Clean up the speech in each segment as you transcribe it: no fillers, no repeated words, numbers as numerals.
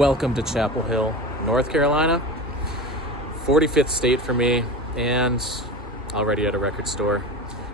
Welcome to Chapel Hill, North Carolina. 45th state for me, and already at a record store.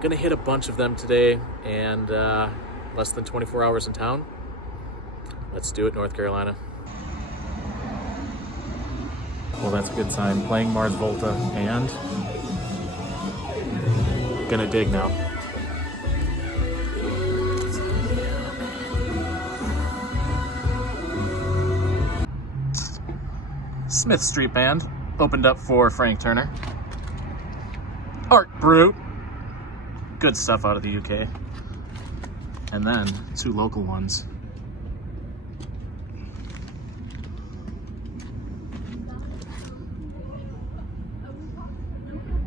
Gonna hit a bunch of them today, and less than 24 hours in town. Let's do it, North Carolina. Well, that's a good sign. Playing Mars Volta, and gonna dig now. Smith Street Band opened up for Frank Turner. Art Brut, good stuff out of the UK. And then two local ones.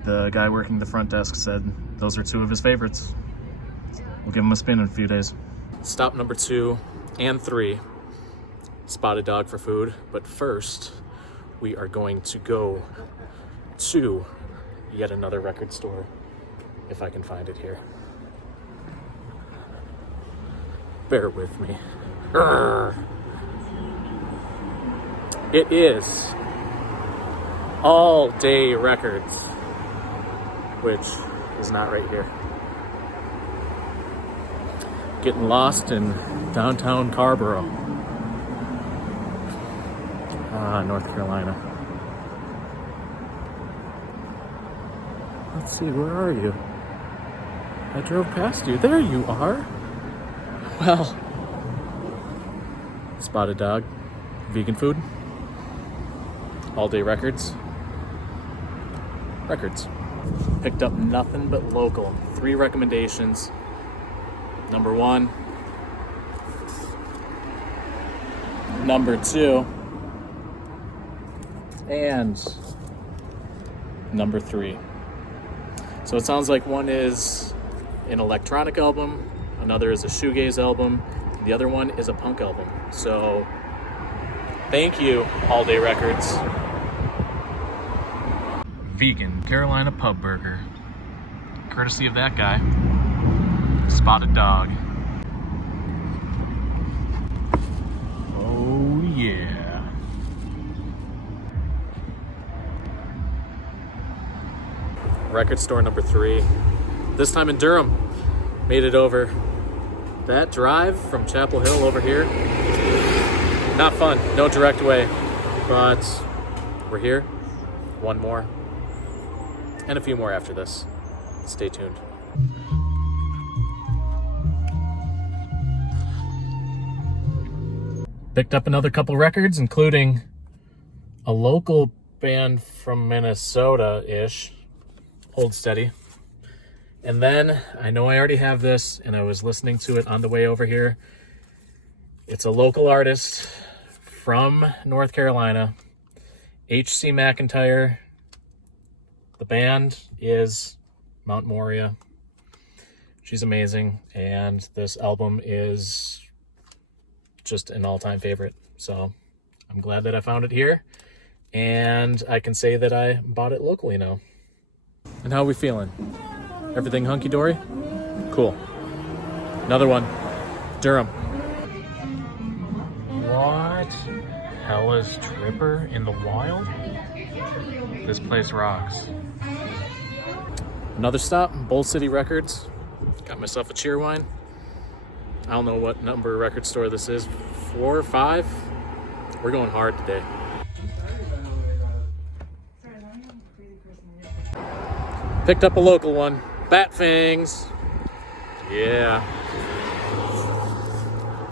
The guy working the front desk said those are two of his favorites. We'll give him a spin in a few days. Stop number 2 and 3, Spotted Dog for food. But first, we are going to go to yet another record store, if I can find it here. Bear with me. Urgh. It is All Day Records, which is not right here. Getting lost in downtown Carrboro. North Carolina. Let's see, where are you? I drove past you. There you are. Well, Spotted Dog, vegan food, All Day Records. Picked up nothing but local. 3 recommendations. Number 1, number 2, and number 3. So it sounds like one is an electronic album, another is a shoegaze album, and the other one is a punk album. So thank you, All Day Records. Vegan Carolina pub burger, courtesy of that guy, Spotted Dog. Oh yeah. Record store number 3, this time in Durham. Made it over. That drive from Chapel Hill over here, not fun, no direct way, but we're here. One more, and a few more after this. Stay tuned. Picked up another couple records, including a local band from Minnesota-ish, Hold Steady. And then, I know I already have this, and I was listening to it on the way over here. It's a local artist from North Carolina, H.C. McIntyre. The band is Mount Moriah. She's amazing, and this album is just an all-time favorite. So I'm glad that I found it here, and I can say that I bought it locally now. And how are we feeling? Everything hunky-dory? Cool. Another one. Durham. What? Hell is Tripper in the wild? This place rocks. Another stop, Bull City Records. Got myself a Cheerwine. I don't know what number record store this is. 4 or 5? We're going hard today. Picked up a local one. Fangs. Yeah.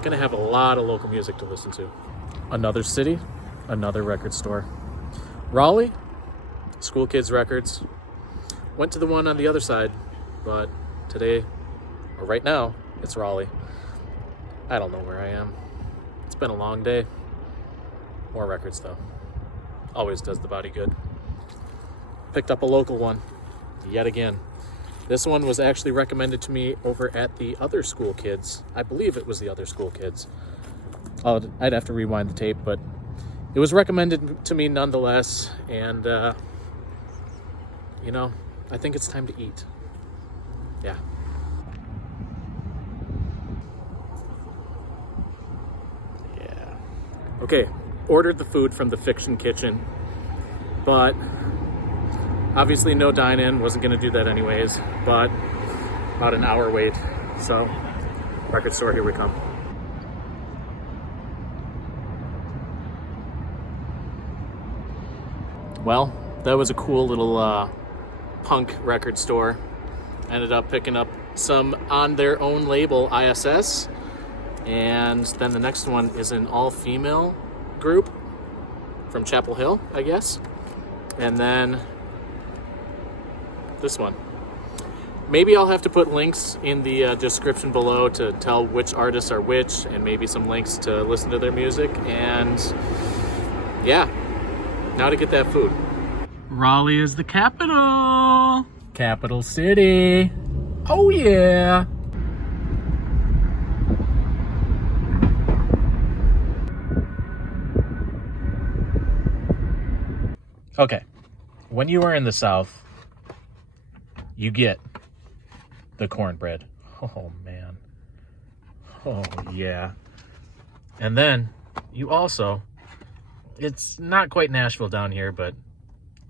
Gonna have a lot of local music to listen to. Another city, another record store. Raleigh, Schoolkids Records. Went to the one on the other side, but today, or right now, it's Raleigh. I don't know where I am. It's been a long day. More records though. Always does the body good. Picked up a local one, yet again. This one was actually recommended to me over at the other Schoolkids. I believe it was the other Schoolkids. I'd have to rewind the tape, but it was recommended to me nonetheless. And, you know, I think it's time to eat. Yeah. Okay, ordered the food from the Fiction Kitchen, but obviously no dine-in, wasn't gonna do that anyways, but about an hour wait. So, record store, here we come. Well, that was a cool little punk record store. Ended up picking up some on their own label, ISS. And then the next one is an all-female group from Chapel Hill, I guess. And then this one. Maybe I'll have to put links in the description below to tell which artists are which, and maybe some links to listen to their music. And yeah, now to get that food. Raleigh is the capital. Capital city. Oh yeah. Okay, when you are in the South, you get the cornbread. Oh man. Oh yeah. And then you also, it's not quite Nashville down here, but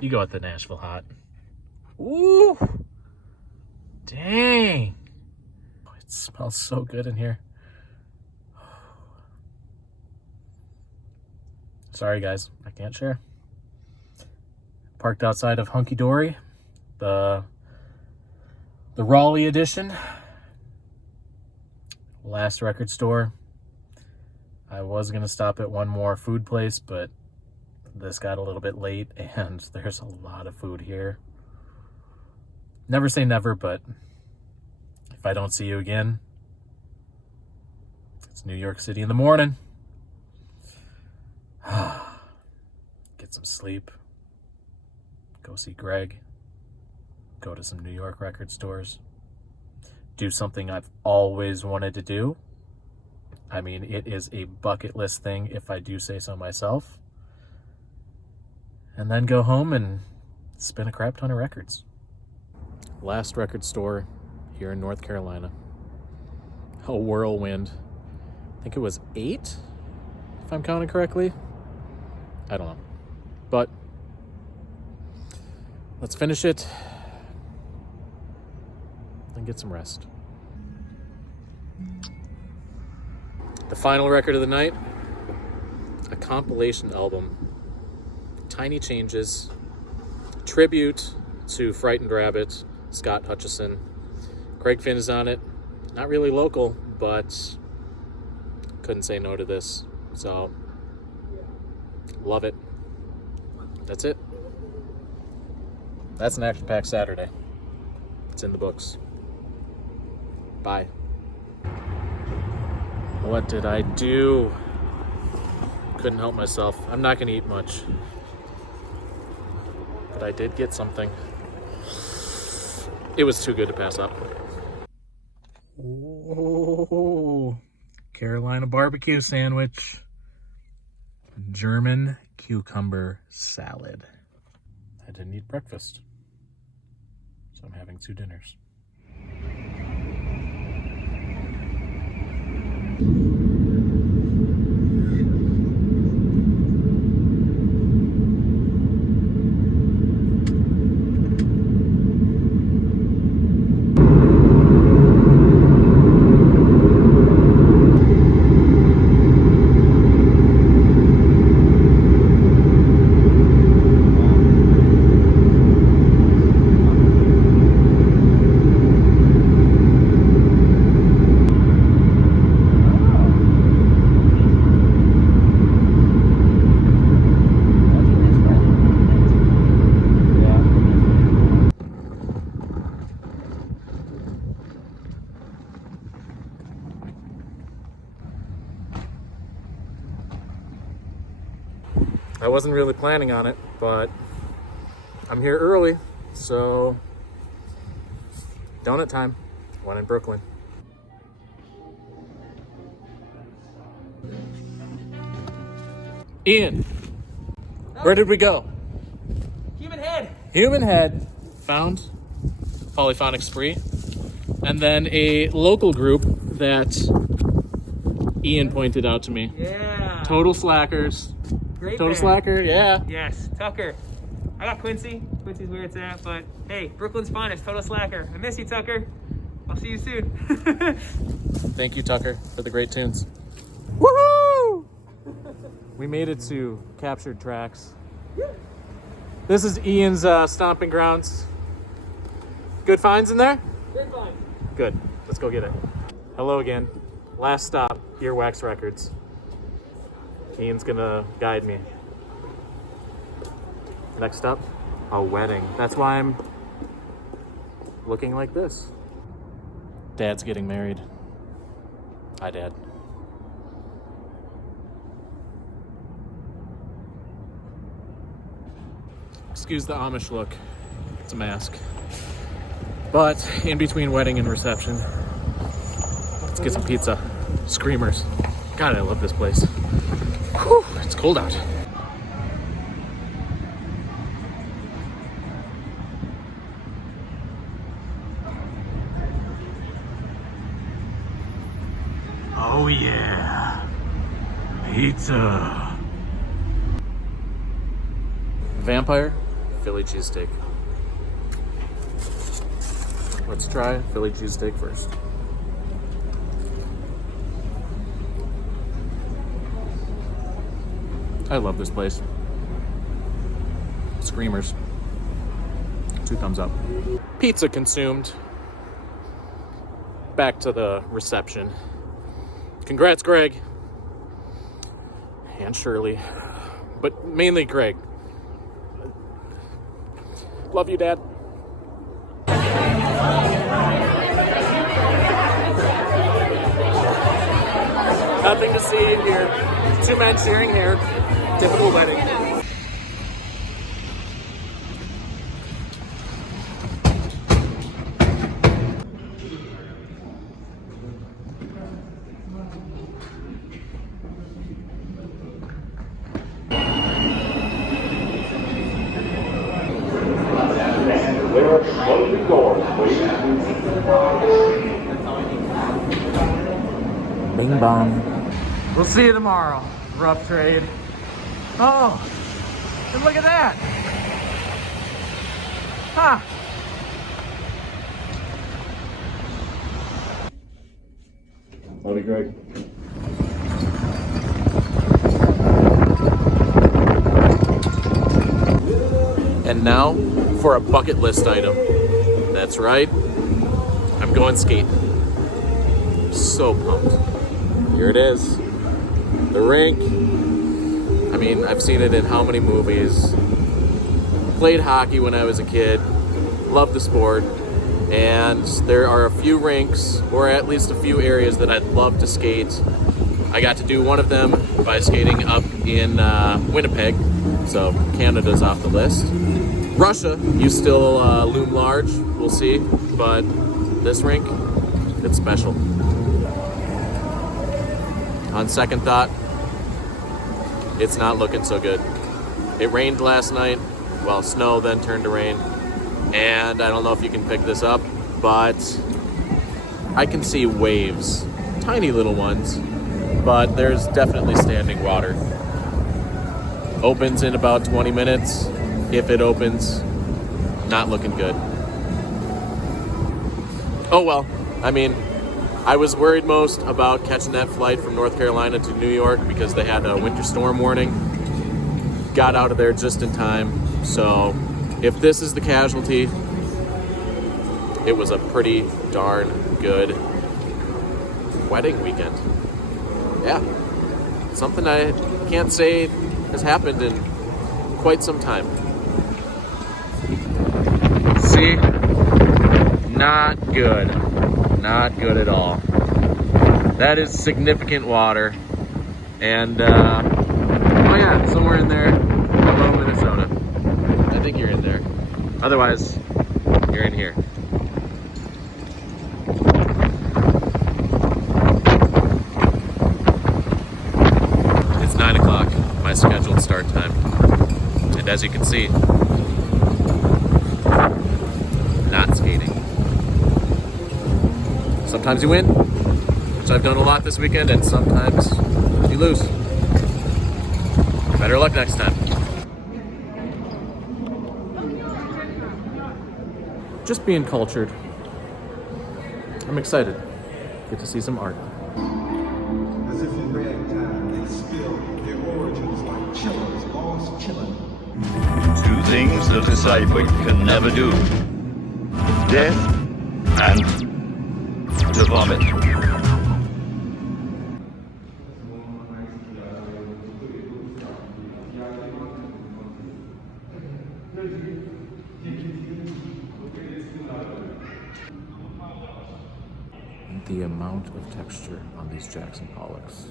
you go with the Nashville hot. Ooh. Dang. Oh, it smells so good in here. Sorry guys, I can't share. Parked outside of Hunky Dory, the Raleigh edition. Last record store. I was gonna stop at one more food place, but this got a little bit late and there's a lot of food here. Never say never, but if I don't see you again, it's New York City in the morning. Get some sleep. Go see Greg. Go to some New York record stores. Do something I've always wanted to do. I mean, it is a bucket list thing if I do say so myself. And then go home and spin a crap ton of records. Last record store here in North Carolina. A whirlwind. I think it was 8, if I'm counting correctly. I don't know. But let's finish it and get some rest. The final record of the night, a compilation album, Tiny Changes, tribute to Frightened Rabbit, Scott Hutchison. Craig Finn is on it. Not really local, but couldn't say no to this. So, love it. That's it. That's an action-packed Saturday. It's in the books. Bye. What did I do? Couldn't help myself. I'm not gonna eat much. But I did get something. It was too good to pass up. Oh, Carolina barbecue sandwich. German cucumber salad. I didn't eat breakfast, so I'm having 2 dinners. I wasn't really planning on it, but I'm here early, so donut time. One in Brooklyn. Ian, where did we go? Human Head. Human Head, found Polyphonic Spree, and then a local group that Ian pointed out to me. Yeah. Total Slackers. Great Total band. slacker, yeah. Yes, Tucker. I got Quincy. Quincy's where it's at, but hey, Brooklyn's finest, Total Slacker. I miss you, Tucker. I'll see you soon. Thank you, Tucker, for the great tunes. Woohoo! We made it to Captured Tracks. This is Ian's stomping grounds. Good finds in there? Good find. Good. Let's go get it. Hello again. Last stop, Earwax Records. Ian's gonna guide me. Next up, a wedding. That's why I'm looking like this. Dad's getting married. Hi, Dad. Excuse the Amish look. It's a mask. But in between wedding and reception, let's get some pizza. Screamers. God, I love this place. Whew, it's cold out. Oh yeah, pizza. Vampire, Philly cheesesteak. Let's try Philly cheesesteak first. I love this place. Screamers. 2 thumbs up. Pizza consumed. Back to the reception. Congrats, Greg. And Shirley. But mainly Greg. Love you, Dad. Nothing to see here. 2 men sharing hair. Typical wedding. Bing bong. We'll see you tomorrow. Rough trade. Oh, and look at that. Huh. Howdy, Greg. And now for a bucket list item. That's right. I'm going skating. So pumped. Here it is. The rink. I mean, I've seen it in how many movies. Played hockey when I was a kid. Loved the sport. And there are a few rinks, or at least a few areas that I'd love to skate. I got to do one of them by skating up in Winnipeg. So Canada's off the list. Russia, you still loom large. We'll see. But this rink, it's special. On second thought, it's not looking so good. It rained last night. Well, snow then turned to rain. And I don't know if you can pick this up, but I can see waves. Tiny little ones, but there's definitely standing water. Opens in about 20 minutes. If it opens, not looking good. Oh well, I mean, I was worried most about catching that flight from North Carolina to New York because they had a winter storm warning. Got out of there just in time. So if this is the casualty, it was a pretty darn good wedding weekend. Yeah, something I can't say has happened in quite some time. See? Not good. Not good at all. That is significant water. And, oh yeah, somewhere in there, Carrboro, Minnesota. I think you're in there. Otherwise, you're in here. It's 9 o'clock, my scheduled start time. And as you can see, not skating. Sometimes you win, which I've done a lot this weekend, and sometimes you lose. Better luck next time. Just being cultured. I'm excited. Get to see some art. As if in ragtime, they spill their origins like chillers, lost chillin'. Two things that a cyborg can never do. Death and to vomit. The amount of texture on these Jackson Pollocks.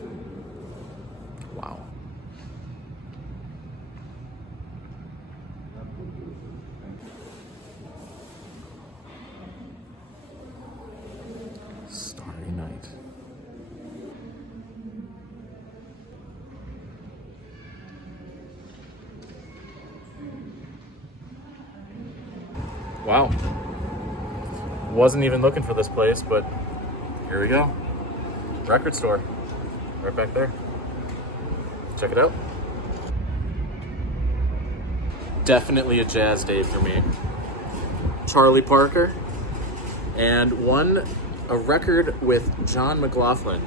Wow. Starry night. Wow. Wasn't even looking for this place, but here we go. Record store. Right back there. Check it out. Definitely a jazz day for me. Charlie Parker. And a record with John McLaughlin,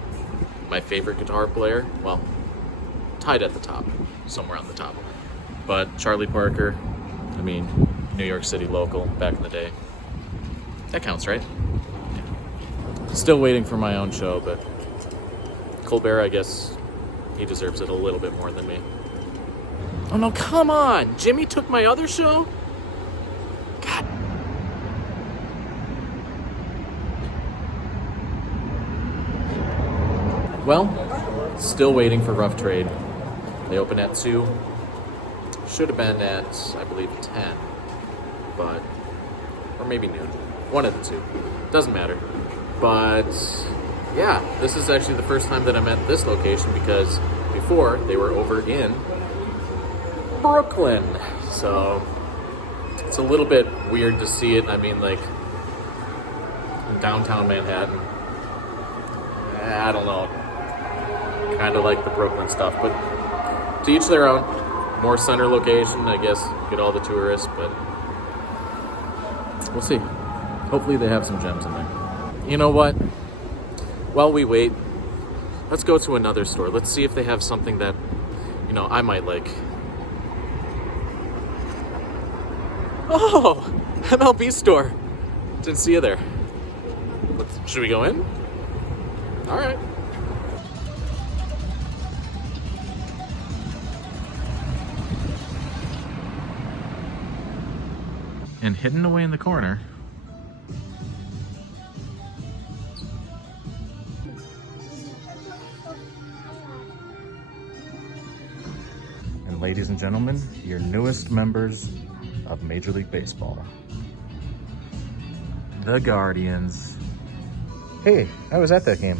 my favorite guitar player. Well, tied at the top, somewhere on the top. But Charlie Parker, I mean, New York City local back in the day. That counts, right? Still waiting for my own show, but Colbert, I guess he deserves it a little bit more than me. Oh no, come on! Jimmy took my other show? God. Well, still waiting for Rough Trade. They open at 2. Should have been at, I believe, 10. But, or maybe noon. One of the two. Doesn't matter. But, yeah, this is actually the first time that I'm at this location because before they were over in Brooklyn. So, it's a little bit weird to see it. I mean, like, in downtown Manhattan. I don't know. Kind of like the Brooklyn stuff, but to each their own. More center location, I guess, get all the tourists, but we'll see. Hopefully they have some gems in there. You know what? While we wait, let's go to another store. Let's see if they have something that, you know, I might like. Oh, MLB store. Didn't see you there. Should we go in? All right. And hidden away in the corner, and ladies and gentlemen, your newest members of Major League Baseball, the Guardians. Hey, I was at that game.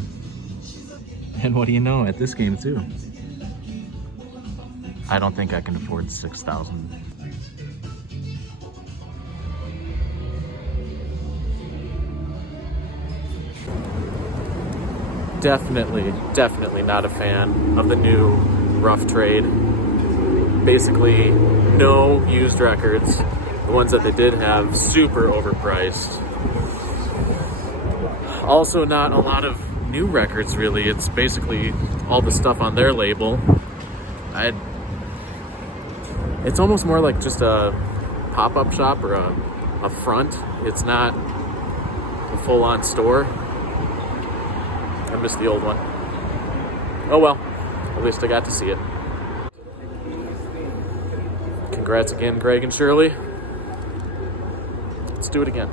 And what do you know, at this game too. I don't think I can afford $6,000. Definitely not a fan of the new Rough Trade. Basically, no used records. The ones that they did have, super overpriced. Also, not a lot of new records, really. It's basically all the stuff on their label. It's almost more like just a pop-up shop or a front. It's not a full-on store. I missed the old one. Oh well, at least I got to see it. Congrats again, Greg and Shirley. Let's do it again.